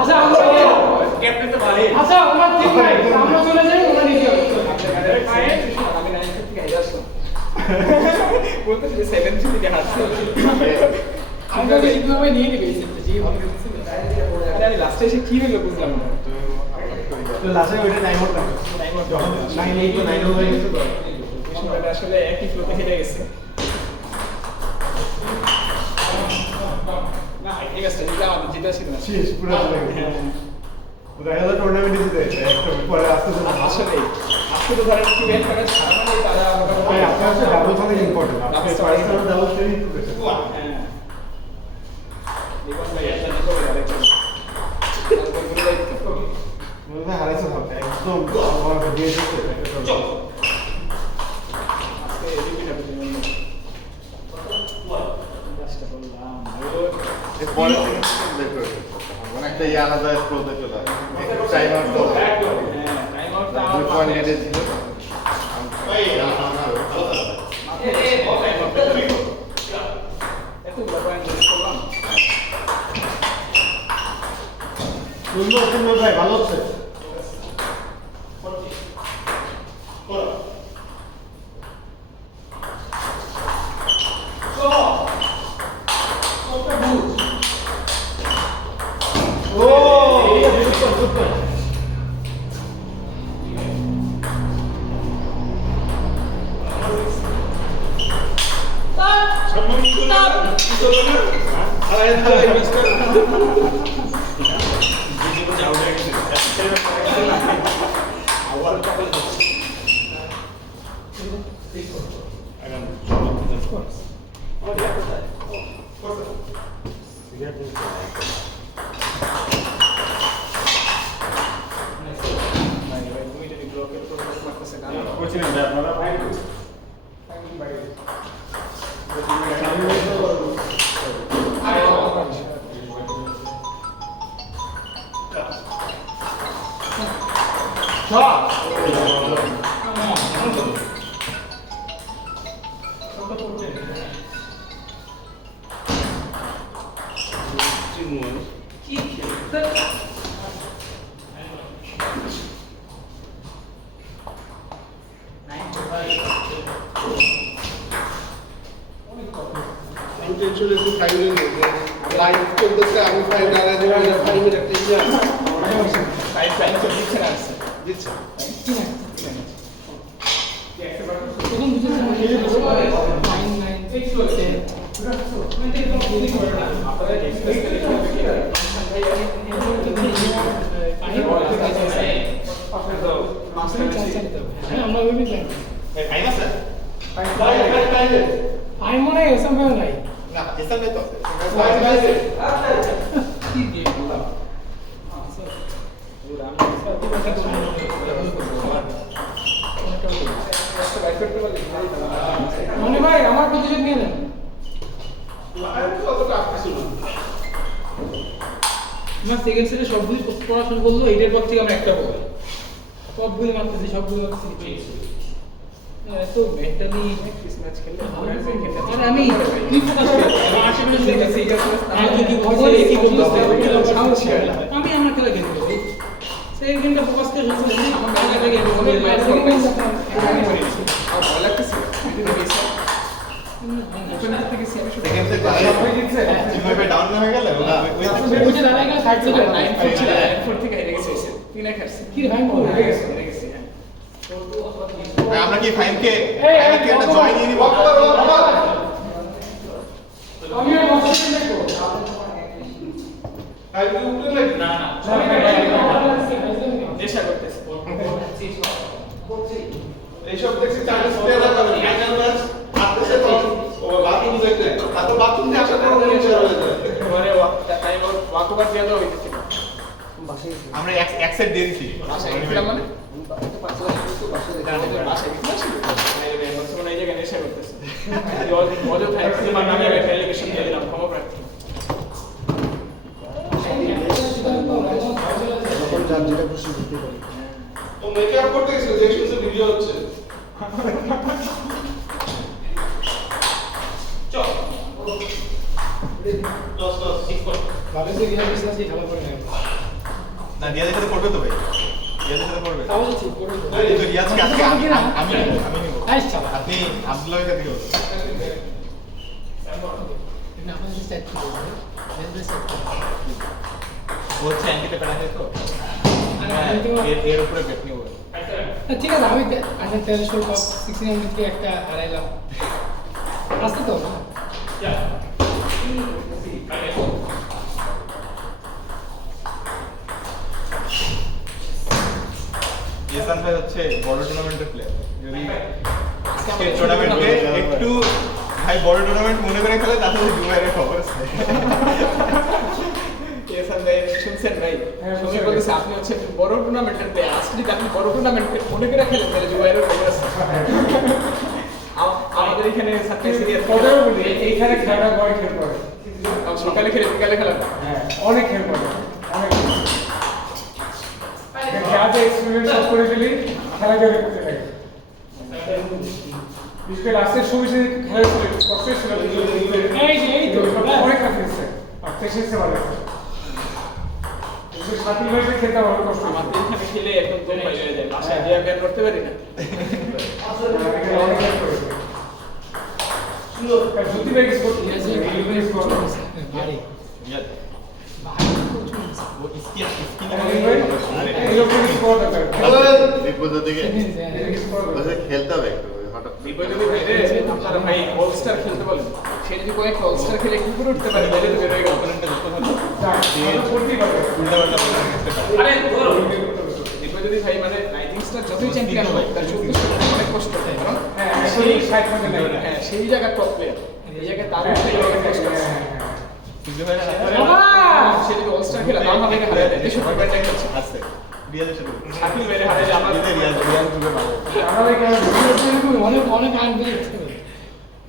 আচ্ছা আমরা ক্যাপ্টেন তো ভাই আচ্ছা আমরা ঠিক নাই আমরা চলে যাই ওরা নিচে আমি 9 থেকে আইয়া আসলাম বলতে যে 7 থেকে হাসছে আমরা এইভাবে নিয়ে নিবে সেটা জি ভালো দিছিল আরে লাস্টে এসে কি হলো বুঝলাম না তো লাস্টে ওইটা টাইম আউট না টাইম আউট যখন 9 তো 9 হয়ে গেছে তো বিষয়টা আসলে একই ফ্লোতে হেরে গেছে না ঠিক আছে এটা আমাদের যেটা ছিল না শেষ পুরো দেখা গেল টুর্নামেন্টে জিতে একটা পরে আসতে আসলে আজকে তো ধরেন কি ব্যাট করার সামনে তারা ভাই আপনার কাছে ডাবল সাইজ ইম্পর্টেন্ট আপনি ফার্স্ট রাউন্ড ডাবল সাইজ একটু বেশি হ্যাঁ দেখুন ভাই এটা নিতে হবে আরেকটা মনে হয় হারাইছে ভাবতে একদম আমার দিয়ে দিতে চল আজকে রিপিট হবে তুমি কাজটা করলাম এর পরে থেকে বের করে মানে একটা আলাদা স্কোরতে চলে আসে টাইম আউট তো হ্যাঁ টাইম আউটটা দুই পয়েন্ট হেডে ছিল এতগুলো পয়েন্ট জিত করলাম সুন্দর সুন্দর ভাই ভালো হচ্ছে টেনশন একটু ফাইনাল লাইভ চলতেছে আমি ফাইনাল আগে ফাইনাল একটা ইয়ে আছে ফাইভ ফাইভ তো দিচ্ছে না আসছে দিচ্ছে প্রথম বুঝেছি 9 আমরা ওইভাবে যাই ফাইনাল আছে আই মনে হয় এসএমএ নাই না এসা নাই তো কি দিয়ে বললাম মানে ভাই আমার প্রতিশোধ নিয়ে নেন আমার সেকেন্ড সেটে সবগুলি পড়াশোনা করলো এইটার পর থেকে আমরা একটা বলি সবগুলি মারতেছি সবগুলি মারতেছি এত মেন্টালি ম্যাচ খেললে আর আমি কি ফোকাস করি আমার আশেপাশে দেখেছি আর যদি ভয় কি করতেছে সাহস ছিল আমি আমার খেলা খেলতে পারি সেই গেমটা ফোকাস করে শুনছি আমার খেলা লাগে ভয় লাগতেছে ওখানে থেকে সি আমি শুধু সেকেন্ড থেকে হয়ে গেছে জিমে ডাউন হয়ে গেল ওই যে দাঁড়ায় গেল সাইড থেকে 9 থেকে হেরে গেছে তিন এক হারছে কি ভাই মনে হেরে গেছে হেরে গেছে আমরা কি ফাইনকে একটা জয় নিয়ে নিব আমি আর বক্সিং দেখো ফাইনকে উঠলে নাকি না না চেষ্টা করতেছে এইসব দেখছি চাইনিজ প্লেয়াররা তবে ফাইনাল ম্যাচ আসতেছে তো ও বাথরুম দেখতে তারপর বাথরুম দিয়ে আসার পর মনে শেয়ার হয়ে যায় মানে টাইম ওয়াকওভার দিয়ে দাও হইতেছে আমরা এক সেট দিয়ে দিছি বাসায় গেছিলাম মানে বাসায় গেছিলাম এই জায়গায় নেশা করতেছে মজা থাকে তোমার নামে আমি অ্যাপ্লিকেশন দিয়ে দিলাম ক্ষমা প্রার্থী যখন যার যেটা খুশি করতে পারি তো মেকআপ করতে গেছিল যে শুনছে ভিডিও হচ্ছে চল টস টস ঠিক করে ভাবে যে গিয়ে বিজনেস খেলা করে না রিয়াজের সাথে করবে তো ভাই রিয়াজের সাথে করবে তাহলে ঠিক করে দেবো। কিন্তু রিয়াজকে আজকে আমি নিব এই শালা। আপনি আব্দুল্লাহর কাছে গেল না আমাদের সেট করে দেবো। বেন্ডে সেট করে দেবো। ও হচ্ছে অ্যাঙ্কিতে পেড়াতে তো এর উপরে বেট নিব ঠিক আছে আমি 1300 টপ 1600 থেকে একটা হারাইলাম আসতে তো না ইহসান ভাই হচ্ছে বড় টুর্নামেন্টের প্লেয়ার যদি আজকে টুর্নামেন্টে একটু ভাই বড় টুর্নামেন্ট মনে করে খেলে তাহলে দুবাইয়ের খবর আছে এসান ভাই শুনছেন ভাই শুনে বলতেছে আপনি হচ্ছে বড় টুর্নামেন্টের প্লেয়ার আজকে যদি আপনি বড় টুর্নামেন্টে মনে করে খেলেন তাহলে জুবাইরের খবর আছে আমাদের এখানে সাপ্লাই সিরিয়াস কথাও বলি এইখানে খেলা বড় খেল পড়ে সকালে খেলে বিকালে খেলা হ্যাঁ অনেক খেল পড়ে অনেক খেলাতে এক্সপেরিমেন্ট করে দিলি খেলা করে করতে লাগে বিশেষ করে লাস্টের সময় সে খেলা কষ্ট ছিল এই তো অনেক কাজ দিচ্ছে আর পেশেন্সে ভালো আছে সাথী ভাইকে খেতে ভালো কষ্ট আমাদের এখানে খেলে একদম দম হয়ে যায় বাসায় গিয়ে আমি আর করতে পারি না অনেক হেল্প করেছে জ্যোতি ভাই কি করতে ভারী রিয়াজ ভারী প্রচুর ও স্কিন এরকম স্কোর দরকার বিপদ থেকে খেলতে হবে একটু হঠাৎ বিপদ যদি বাইরে আপনারা ভাই অলস্টার খেলতে বলেন সে যদি কয়েকটা অলস্টার খেলে একটু করে উঠতে পারে তাহলে তো বের হয়ে গেল অপোনেন্টটা যত ভালো করতেই পারবে উল্টাপাল্টা বলে রাখতে পারে আরে বিপদ যদি ভাই মানে নাইটিং স্টার যতই চ্যাম্পিয়ন হয় তার চলতে অনেক কষ্ট হয় কারণ হ্যাঁ সেই 60 মিনিট লাগে হ্যাঁ সেই জায়গায় টপ প্লেয়ার এই জায়গায় তার উঠতে অনেক কষ্ট আছে কিন্তু ভাই সে যদি অলস্টার খেলে তাও আমাদেরকে হারিয়ে দেয় দেশ সবাই ব্যাটাই করছে আছে রিয়াজের সাথে শাকিল মেরে হারিয়ে যায় আমাদের রিয়াজ যুগে ভালো আমাদের কেন অনেক অনেক আনন্দ দেখতে হবে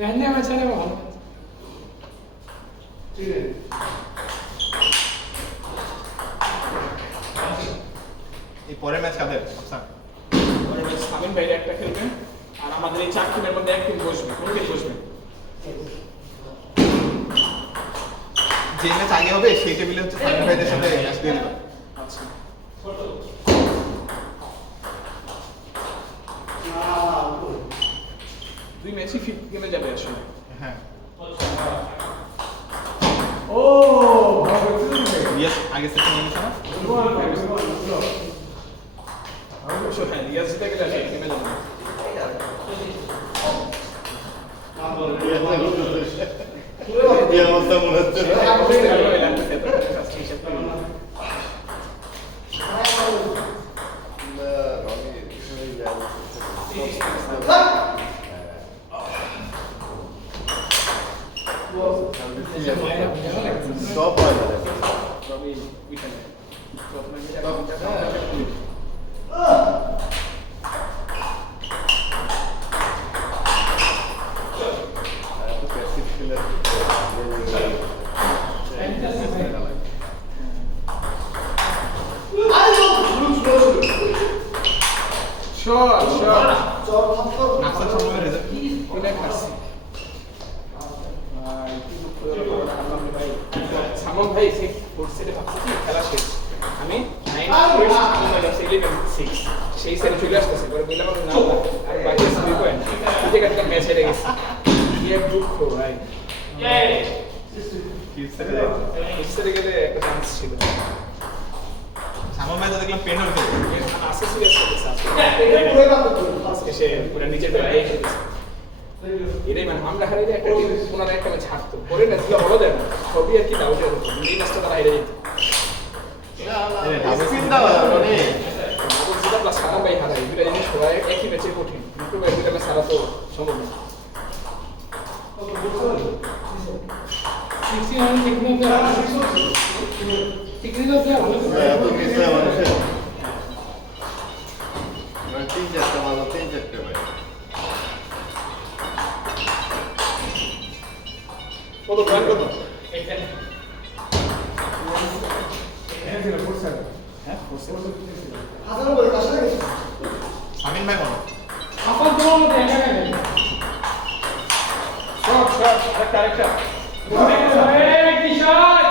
রান্না আমার ছেলে ভালো এই পরের ম্যাচ কাদের আফসান পরের ম্যাচ সামিন ভাইরা একটা খেলবেন আর আমাদের এই চার টিমের মধ্যে এক টিম বসবে কোন টিম বসবে যে ম্যাচ আগে হবে সেই টেবিলে হচ্ছে সামিন ভাইদের সাথে ম্যাচ দিয়ে দিবা আচ্ছা দুই ম্যাচই ফিফথ গেমে যাবে আসলে হ্যাঁ ও ভালো রিয়াজ আগে সেকেন্ড নিয়েছে না অবশ্য হ্যাঁ রিয়াজ জিতে গেলে আসলে গেমে যাবে না। কি অবস্থা মনে হচ্ছে না? ভালোই লাগতেছে, এত করে কাজটা হিসাব করে। সব হয় না তবে এখানে প্রথমে যেটা Sure, sure. আফসান সম্ভবের রেজাল্ট Pinay খাচ্ছি। সামন ভাই সে ফোর্থ সেটে ভাবছি কি খেলা শেষ আমি 9 সেই সেটে চলে আসতেছে পরে বললাম আমি না আর বাকি 3 পয়েন্ট ঠিক একটা ম্যাচ হেরে গেছি কি এক দুঃখ ভাই ফিফথে ফিক্সে গেলে একটা চান্স ছিল সামন ভাই তো দেখলাম পেন হয়ে গেল আসে সিরিয়াস করতেছে আজকে সে পুরো নিচের বেলায় এসে গেছে এটাই মানে আমরা হারিয়ে একটা টিম ওনারা একটা ম্যাচ হারতো পরে ম্যাচগুলো হলো দেয় না সবই আর কি ডাউটে হতো এই ম্যাচটা তারা হেরে যেত স্পিন দেওয়া মানে আবু জিদা প্লাস সালাম ভাই হারায় দুটা জিনিস সবাই একই ম্যাচে কঠিন দুটো ম্যাচ দুটা ম্যাচ হারা তো সম্ভব না 1600 টেকনিক্যাল প্লেয়ার ভালো এত কিছু মানুষের মানে তিন চারটা ভালো তিন চারটে ভাই কত পয়েন্ট কত সামিন ভাই কোন আপন তোমার মধ্যে একা একা খেলে শট শট আরেকটা এই কি শট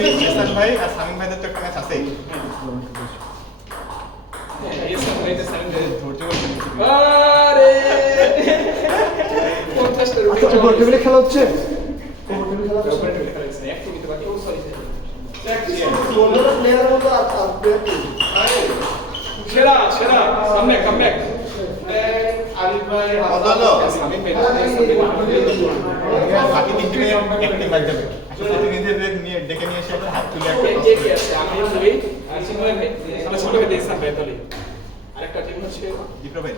হচ্ছে ইহসান ভাই আর সামিম ভাইদের তো একটা ম্যাচ আছেই। ইহসান ভাইদের সামিম ভাই ধৈর্য করতে নিচ্ছি। আরে 50টার উপরে আচ্ছা টেবিলে খেলা হচ্ছে উপরে টেবিলে খেলা হচ্ছে অ্যাক্টিভিটি বাকি ও সরি বললো প্লেয়ারের মতো আর প্লেয়ার সেরা সেরা সামনে কামব্যাক আরিফ ভাই কত হলো? সামিম ভাই বাকি 3 টিমের একটা ম্যাচ যাবে। আসলে প্রতিনিধিদের নিয়ে ডেকে নিয়ে এসে হাত তুলে একটা কে toss কে করে। আছে আমি বলি আর সিনয় ভাই তাহলে ছোট ভাই ইহসান ভাই দলে আরেকটা টিম হচ্ছে দীপ্র ভাই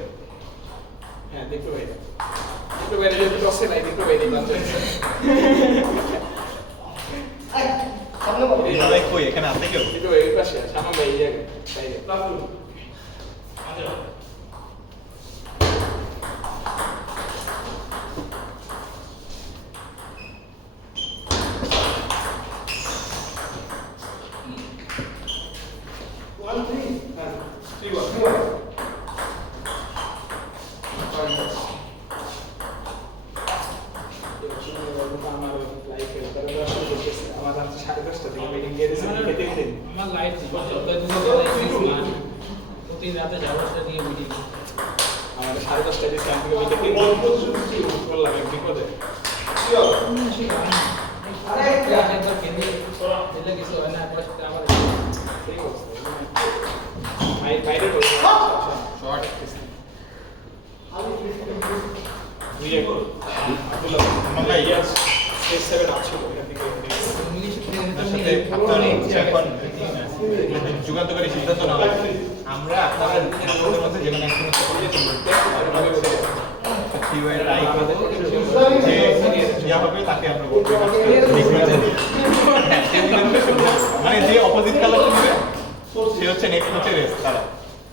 হ্যাঁ দীপ্র ভাই যদি টসে নাই দীপ্র ভাই দিলাম সামনে বলো এই ভাই কই এখানে আছে কেউ? দীপ্র ভাই এই পাশে আছে আমার ভাই এই জায়গায় বাইরে আমার লাইফে আমার রাত 10:30 থেকে মিটিং দিয়ে দিয়েছে খেতে খেতে আমার লাইফ প্রতিদিন রাতে যাবো সেটা নিয়ে মিটিং আমার 10:30 দিয়েছে আমি মিটিং বললাম এক বিপদে কিছু হয় না আমার সেই অবস্থা বাইরে বসে শর্ট আমার ভাই ইয়াস 6-7 আছে এখান থেকে তার সাথে আপনার হচ্ছে এখন যুগান্তকারী সিদ্ধান্ত নেওয়া হয়েছে। আমরা আপনাদের আপনাদের মধ্যে যে কোনো একজনের সাথে কথা বলবো। কিউএ রাই যে ইয়া হবে তাকে আমরা বলবো। হ্যাঁ, মানে যে অপোজিট কালার করবে সে হচ্ছে নেক্সট ম্যাচের রেস তারা।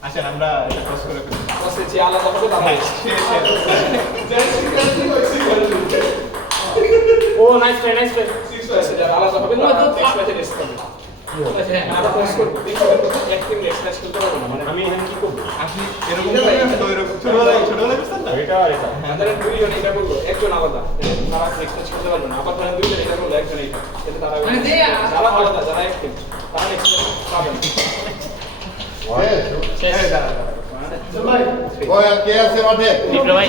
আসেন আমরা এটা ক্রস করে ফেলি। বসে যে আলাদা হবে তারা হ্যাঁ, সে ও নাইস ট্রাই যারা আলাদা হবে তারা নেক্সট ম্যাচে রেস্ট করবে আমরা ক্রস করব এক টিম নেক্সট ম্যাচ খেলতে পারবে না মানে আমি এখানে কি করব আপনি এরকম করেন তো এরকম ছোটবেলায় করছেন না? আমাদের দুইজন এটা বললো একজন আলাদা তারা নেক্সট ম্যাচ খেলতে পারবে না আবার ধরেন দুইজন এটা বললো একজন এটা এটা তারা মানে যে যারা আলাদা যারা এক টিম তারা নেক্সট ম্যাচ পাবে না এই দাঁড়া দাঁড়া। ওই আর কে আছে মাঠে? ভাই